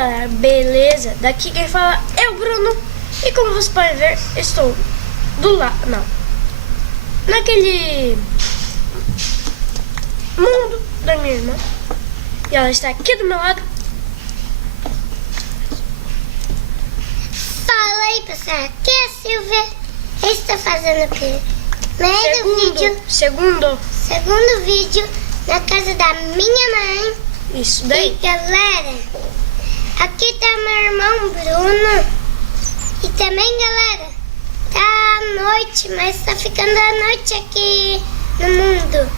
galera, beleza? Daqui quem fala é o Bruno. E como vocês podem ver, estou do lado, não, naquele mundo da minha irmã. E ela está aqui do meu lado. Fala aí, pessoal, aqui é a Silvia. Eu estou fazendo o quê? Segundo vídeo na casa da minha mãe. Isso daí. E galera, aqui tá meu irmão Bruno. E também, galera, tá à noite, mas tá ficando à noite aqui no mundo.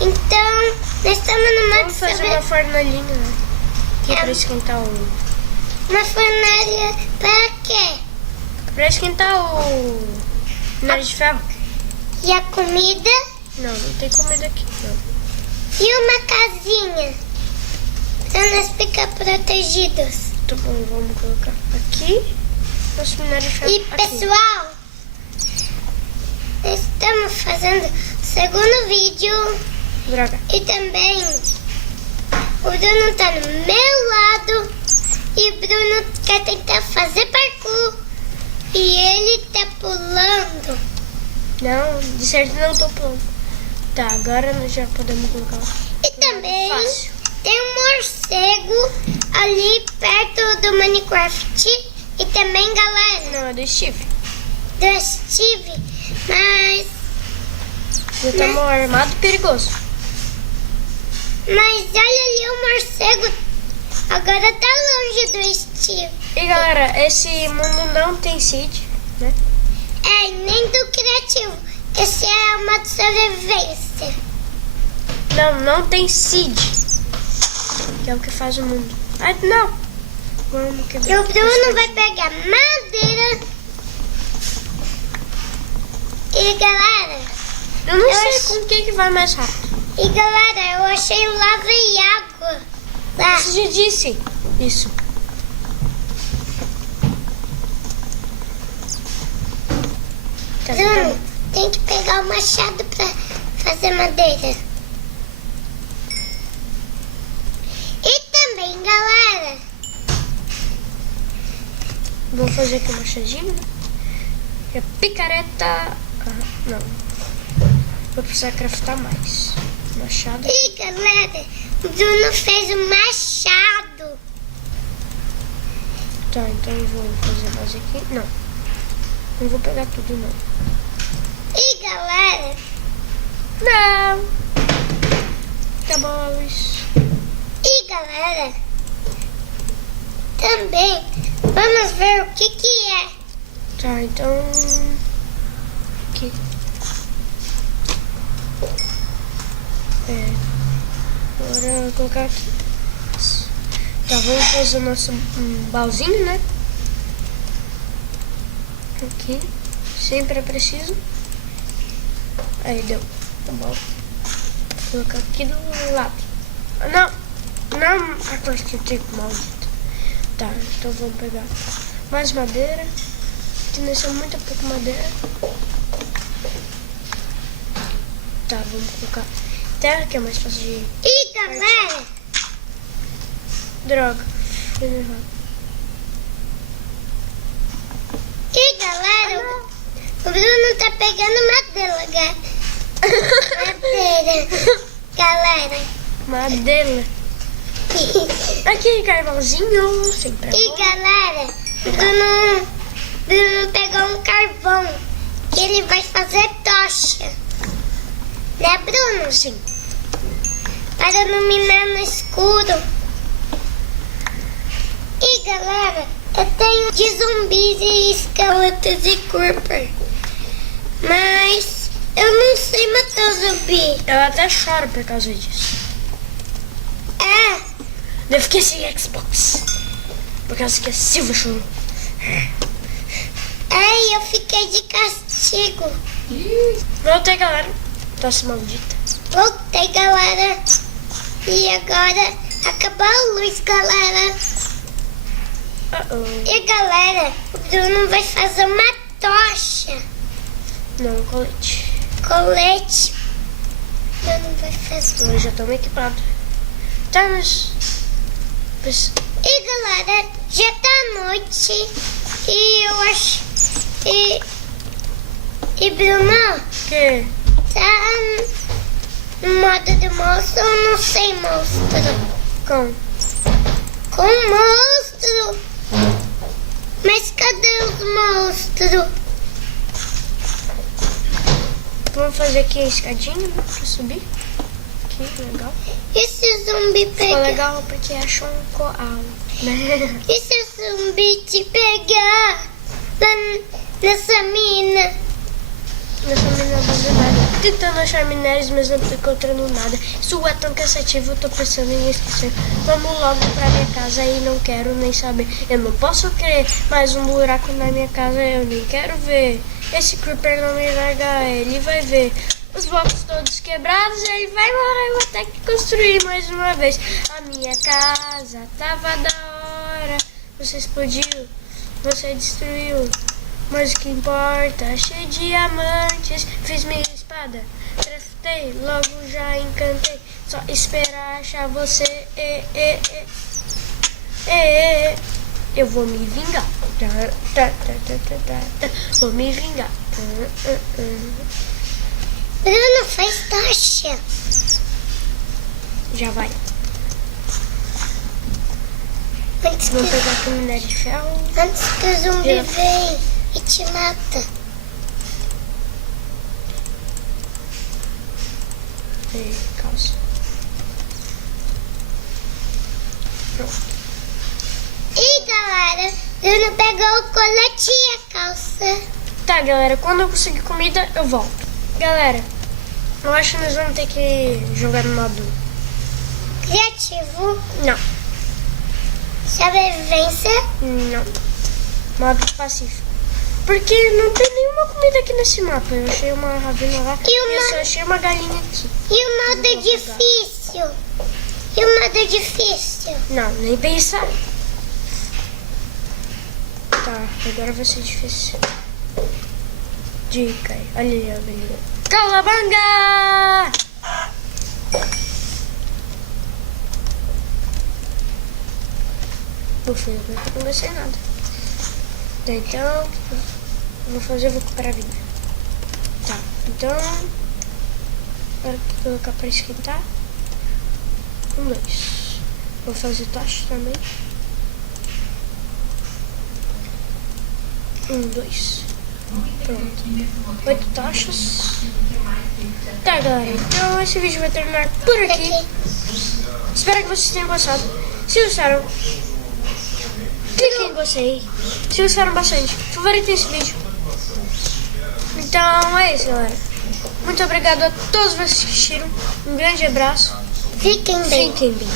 Então, nós estamos no modo Vamos fazer uma fornalhinha, né? Que é pra esquentar o... Uma fornalha para quê? Pra esquentar o... minério de ferro. E a comida? Não tem comida aqui, não. E uma casinha para nós ficar protegidos. Tá bom, vamos colocar aqui nosso minério de ferro. E pessoal, estamos fazendo o segundo vídeo. Droga. E também o Bruno tá no meu lado e o Bruno quer tentar fazer parkour e ele tá pulando. Não, de certo não tô pronto. Tá, agora nós já podemos colocar. E também Fácil. tem um morcego ali perto do Minecraft. E também, galera, Não, é do Steve. do Steve. Mas Já estamos armado e perigoso. olha ali o morcego. Agora tá longe do Steve. E galera, esse mundo não tem seed, né? É, nem do criativo. Esse é uma de sobrevivência. Não tem seed. Que é o que faz o mundo. Ah, não. Vamos E quebrar. o Bruno vai pegar madeira. E galera, Eu não eu sei acho- com quem que vai mais rápido. eu achei lava e água lá. Você já disse isso. Tá, Bruno, tem que pegar o machado pra fazer madeira. E também, galera, Vou fazer aqui uma machadinho, né? E a picareta... Ah, não. Vou precisar craftar mais. Machado. e galera, o Bruno fez o machado. Tá, então eu vou fazer mais aqui. Não vou pegar tudo, não. E galera, Não. Tá bom, isso. e galera, também vamos ver o que é. Tá, então... Aqui. Agora eu vou colocar aqui. Tá, vamos fazer o nosso baúzinho, né? Aqui. Sempre é preciso. Aí, deu. Tá bom. Vou colocar aqui do lado. Não a coisa que eu tenho maldita. Tá, então vamos pegar mais madeira. Utilizou muito pouco madeira. Tá, vamos colocar terra, que é mais fácil de... E galera, Droga. Fiz errado. o Bruno tá pegando madeira, galera. Madeira. Aqui, carvãozinho. Sempre é E bom. galera, o Bruno pegou um carvão que ele vai fazer tocha. Né, Bruno? Sim. Para iluminar no escuro. E galera, eu tenho de zumbis e esqueletos e creeper. Mas eu não sei matar zumbi. Eu até choro por causa disso. É, Eu fiquei sem Xbox. Por causa que a Silvia chorou. eu fiquei de castigo. Voltei, galera. Tosse maldita. Voltei, galera. E agora acabou a luz, galera. Uh-oh. E galera, o Bruno vai fazer uma tocha. Não, colete. Colete. O Bruno vai fazer. Eu já tô equipado. Tá, mas... E galera, já tá noite e eu acho. E Bruno, Que? tá no modo de monstro ou não sei monstro? Com? Com monstro! Mas cadê os monstros? Vamos fazer aqui a escadinha, né? Pra subir. Aqui, legal. E se o zumbi Ficou pegar? legal porque achou um coal, né? E se o zumbi te pegar lá nessa mina? Nessa mina abandonada. Tentando achar minérios, mas não tô encontrando nada. Isso é tão cansativo, eu tô pensando em esquecer. Vamos logo pra minha casa e não quero nem saber. Eu não posso crer mais um buraco na minha casa, eu nem quero ver. Esse creeper não me larga, ele vai ver. Os blocos todos quebrados, ele vai morrer, eu vou ter que construir mais uma vez. A minha casa tava da hora. Você explodiu, você destruiu. Mas o que importa, cheio de diamantes. Fiz minha espada, craftei, logo já encantei. Só esperar achar você. Eu vou me vingar. Vou me vingar. Bruno, faz tocha. Já vai. Antes Vamos pegar aqui o minério de ferro. que o zumbi Já. vem e te mata. E calça. Pronto. E galera, Bruno pegou o colete e a calça. Tá, galera, quando eu conseguir comida, eu volto. Galera, eu acho que nós vamos ter que jogar no modo. Criativo, Não, sobrevivência. não. Modo pacífico. Porque não tem nenhuma comida aqui nesse mapa. Eu achei uma ravina lá E uma- eu só achei uma galinha aqui. E o modo difícil. E o modo difícil. Não, nem pensar. Tá, agora vai ser difícil. Dica aí. Olha ali, olha ali. Calabanga! Ufa, eu não gostei nada. Então, eu vou fazer, eu vou recuperar a vida. Tá, então, agora que colocar pra esquentar. 1, 2. Vou fazer tocha também. 1, 2. Pronto. 8 tochas. Tá, galera. Então esse vídeo vai terminar por aqui. Espero que vocês tenham gostado. Se gostaram, clique em gostei. Se gostaram bastante, favoritem esse vídeo. Então é isso, galera. Muito obrigado a todos que assistiram. Um grande abraço. Fiquem bem. Fiquem bem.